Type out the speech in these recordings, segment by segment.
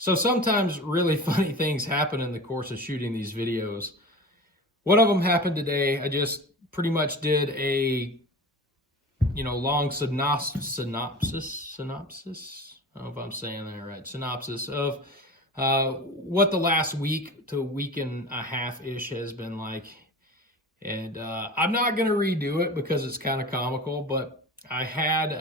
So sometimes really funny things happen in the course of shooting these videos. One of them happened today. I just pretty much did a, long synopsis. I don't know if I'm saying that right. Synopsis of what the last week to week and a half-ish has been like. And I'm not going to redo it because it's kind of comical, but I had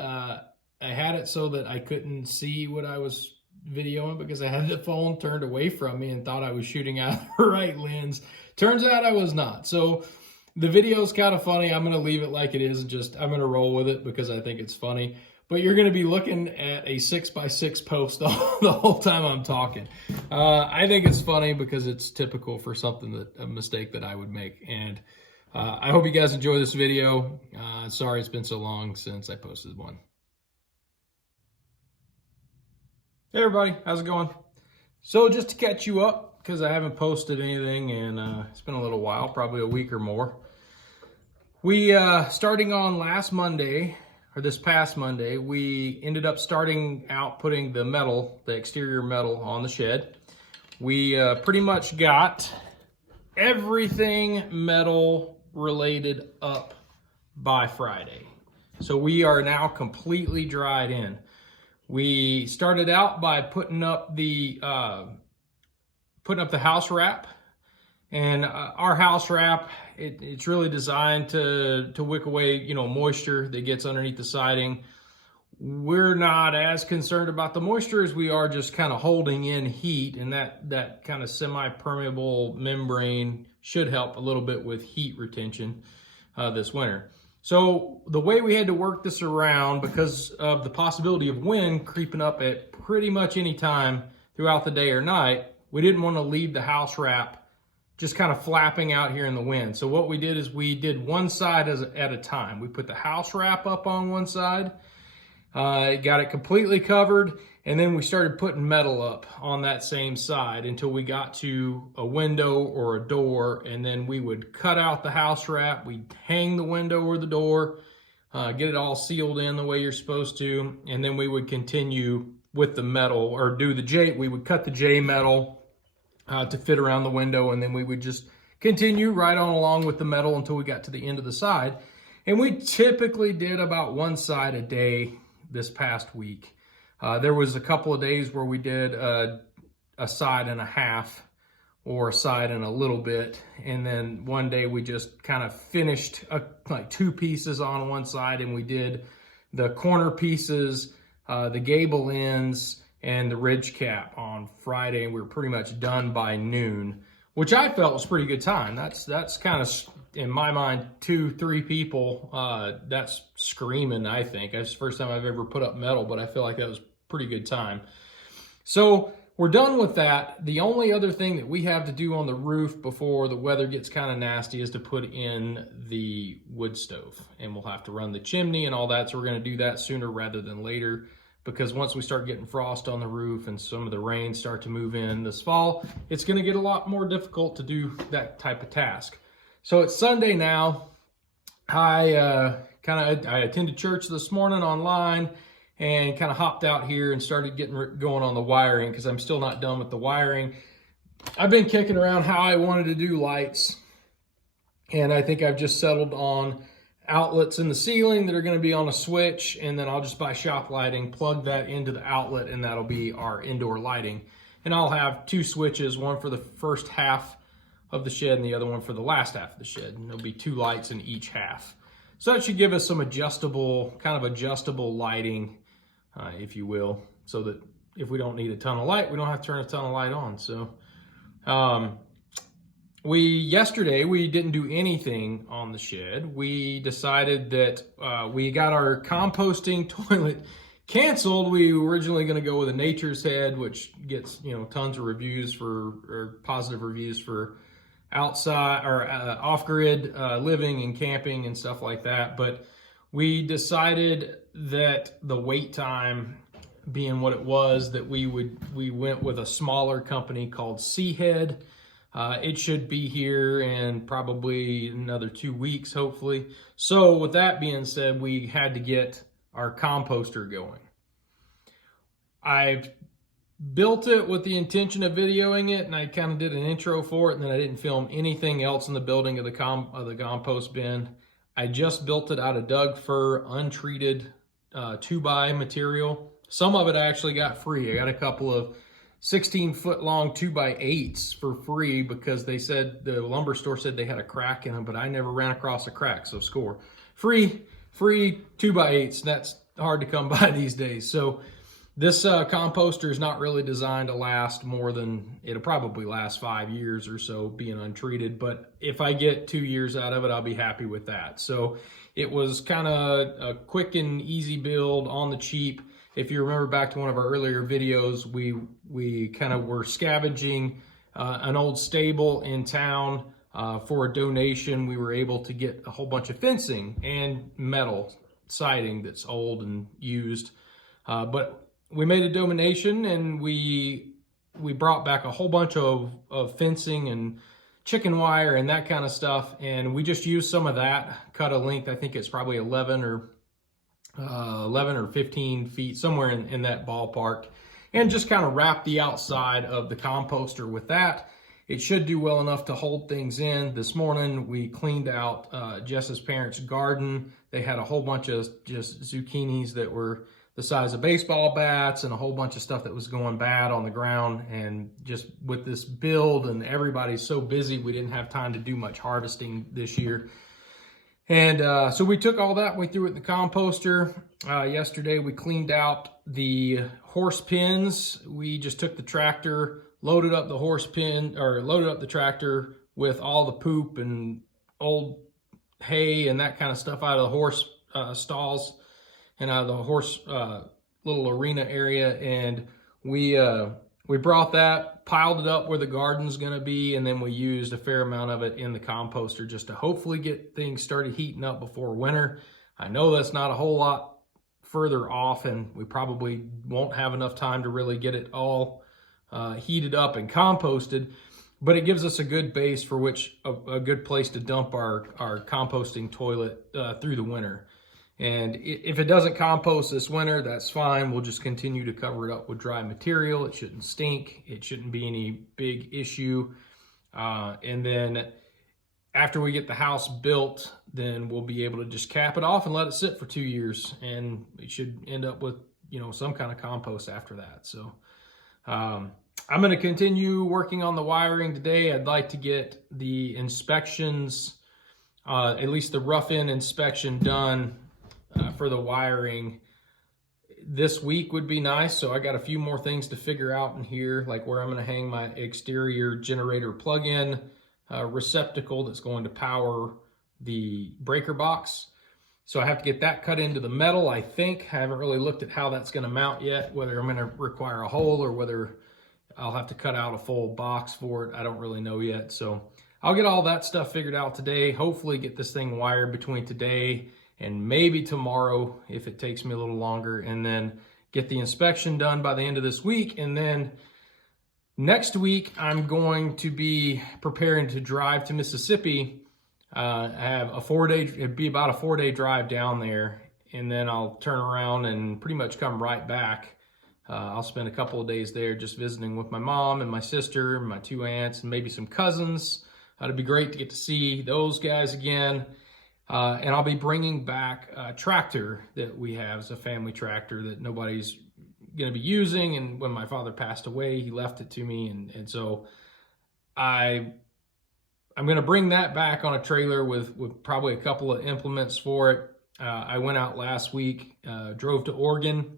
it so that I couldn't see what I was videoing because I had the phone turned away from me and thought I was shooting out the right lens. Turns out I was not. So the video is kind of funny. I'm going to leave it like it is. I'm going to roll with it because I think it's funny. But you're going to be looking at a 6x6 post the whole time I'm talking. I think it's funny because it's typical for a mistake that I would make. And I hope you guys enjoy this video. Sorry it's been so long since I posted one. Hey everybody, how's it going? So just to catch you up, because I haven't posted anything and it's been a little while, probably a week or more. We, starting on this past Monday, we ended up starting out putting the exterior metal on the shed. We pretty much got everything metal related up by Friday. So we are now completely dried in. We started out by putting up the house wrap, and our house wrap it's really designed to wick away moisture that gets underneath the siding. We're not as concerned about the moisture as we are just kind of holding in heat, and that kind of semi-permeable membrane should help a little bit with heat retention this winter. So the way we had to work this around, because of the possibility of wind creeping up at pretty much any time throughout the day or night, we didn't want to leave the house wrap just kind of flapping out here in the wind. So what we did is we did one side at a time. We put the house wrap up on one side, got it completely covered, and then we started putting metal up on that same side until we got to a window or a door, and then we would cut out the house wrap, we'd hang the window or the door, get it all sealed in the way you're supposed to, and then we would continue with the metal, or we would cut the J metal to fit around the window, and then we would just continue right on along with the metal until we got to the end of the side. And we typically did about one side a day this past week. There was a couple of days where we did a side and a half or a side and a little bit. And then one day we just kind of finished like two pieces on one side, and we did the corner pieces, the gable ends, and the ridge cap on Friday. And we were pretty much done by noon, which I felt was a pretty good time. That's kind of, in my mind, 2-3 people. That's screaming, I think. That's the first time I've ever put up metal, but I feel like that was a pretty good time. So we're done with that. The only other thing that we have to do on the roof before the weather gets kind of nasty is to put in the wood stove. And we'll have to run the chimney and all that. So we're going to do that sooner rather than later, because once we start getting frost on the roof and some of the rain start to move in this fall, it's going to get a lot more difficult to do that type of task. So it's Sunday now. I attended church this morning online and kind of hopped out here and started going on the wiring, because I'm still not done with the wiring. I've been kicking around how I wanted to do lights, and I think I've just settled on outlets in the ceiling that are going to be on a switch, and then I'll just buy shop lighting, plug that into the outlet, and that'll be our indoor lighting. And I'll have two switches, one for the first half of the shed and the other one for the last half of the shed. And there'll be two lights in each half. So that should give us some adjustable lighting, if you will, so that if we don't need a ton of light, we don't have to turn a ton of light on. So yesterday we didn't do anything on the shed. We decided that we got our composting toilet canceled. We were originally going to go with a Nature's Head, which gets tons of reviews or positive reviews for outside or off-grid living and camping and stuff like that. But we decided that the wait time being what it was, that we went with a smaller company called Seahead. It should be here in probably another 2 weeks, hopefully. So with that being said, we had to get our composter going. I've built it with the intention of videoing it, and I kind of did an intro for it, and then I didn't film anything else in the building of the compost bin. I just built it out of Doug Fir untreated 2x material. Some of it I actually got free. I got a couple of 16-foot long 2x8s for free because they said, the lumber store said they had a crack in them, but I never ran across a crack, so score. Free 2x8s. That's hard to come by these days. So this composter is not really designed to last more than, it'll probably last 5 years or so being untreated, but if I get 2 years out of it, I'll be happy with that. So it was kind of a quick and easy build on the cheap. If you remember back to one of our earlier videos, we kind of were scavenging an old stable in town for a donation. We were able to get a whole bunch of fencing and metal siding that's old and used, but we made a donation, and we brought back a whole bunch of fencing and chicken wire and that kind of stuff, and we just used some of that, cut a length, I think it's probably 11 or 15 feet, somewhere in that ballpark, and just kind of wrap the outside of the composter with that. It should do well enough to hold things in. This morning we cleaned out Jess's parents' garden. They had a whole bunch of just zucchinis that were the size of baseball bats and a whole bunch of stuff that was going bad on the ground. And just with this build and everybody's so busy, we didn't have time to do much harvesting this year. And so we took all that, we threw it in the composter. Yesterday we cleaned out the horse pens. We just took the tractor, loaded up the tractor with all the poop and old hay and that kind of stuff out of the horse stalls and out of the horse little arena area, and we brought that, piled it up where the garden's gonna be, and then we used a fair amount of it in the composter just to hopefully get things started heating up before winter. I know that's not a whole lot further off, and we probably won't have enough time to really get it all heated up and composted, but it gives us a good base for which a good place to dump our composting toilet through the winter. And if it doesn't compost this winter, that's fine. We'll just continue to cover it up with dry material. It shouldn't stink. It shouldn't be any big issue. And then after we get the house built, then we'll be able to just cap it off and let it sit for 2 years. And it should end up with, some kind of compost after that. So I'm going to continue working on the wiring today. I'd like to get the inspections, at least the rough-in inspection done for the wiring this week would be nice. So I got a few more things to figure out in here, like where I'm going to hang my exterior generator plug-in receptacle that's going to power the breaker box. So I have to get that cut into the metal, I think. I haven't really looked at how that's going to mount yet, whether I'm going to require a hole or whether I'll have to cut out a full box for it. I don't really know yet. So I'll get all that stuff figured out today. Hopefully get this thing wired between today and maybe tomorrow if it takes me a little longer, and then get the inspection done by the end of this week. And then next week, I'm going to be preparing to drive to Mississippi. I have it'd be about a 4-day drive down there, and then I'll turn around and pretty much come right back. I'll spend a couple of days there just visiting with my mom and my sister and my 2 aunts and maybe some cousins. It'd be great to get to see those guys again. And I'll be bringing back a tractor that we have. It's a family tractor that nobody's going to be using. And when my father passed away, he left it to me. And so I'm going to bring that back on a trailer with probably a couple of implements for it. I went out last week, drove to Oregon,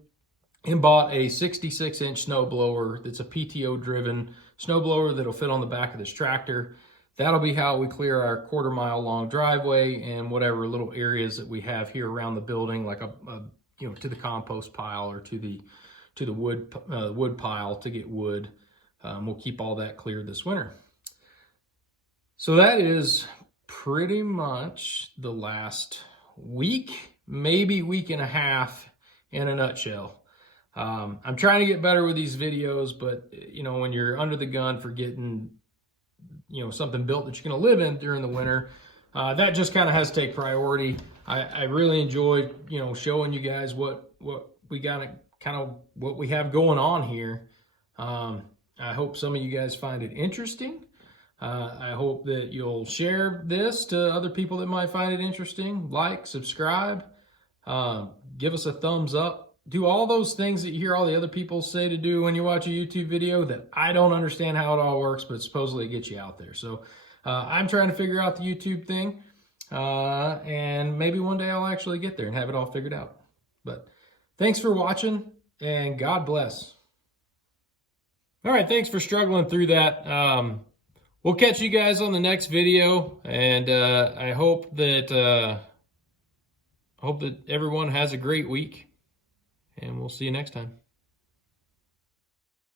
and bought a 66-inch snowblower that's a PTO-driven snowblower that'll fit on the back of this tractor. That'll be how we clear our 1/4 mile long driveway and whatever little areas that we have here around the building, like to the compost pile or to the wood pile to get wood. We'll keep all that cleared this winter. So that is pretty much the last week, maybe week and a half in a nutshell. I'm trying to get better with these videos, but when you're under the gun for getting something built that you're going to live in during the winter, that just kind of has to take priority. I really enjoyed showing you guys what we got, kind of what we have going on here. I hope some of you guys find it interesting. I hope that you'll share this to other people that might find it interesting. Like, subscribe, give us a thumbs up. Do all those things that you hear all the other people say to do when you watch a YouTube video that I don't understand how it all works, but supposedly it gets you out there. So I'm trying to figure out the YouTube thing, and maybe one day I'll actually get there and have it all figured out. But thanks for watching, and God bless. All right, thanks for struggling through that. We'll catch you guys on the next video, and I hope that everyone has a great week. And we'll see you next time.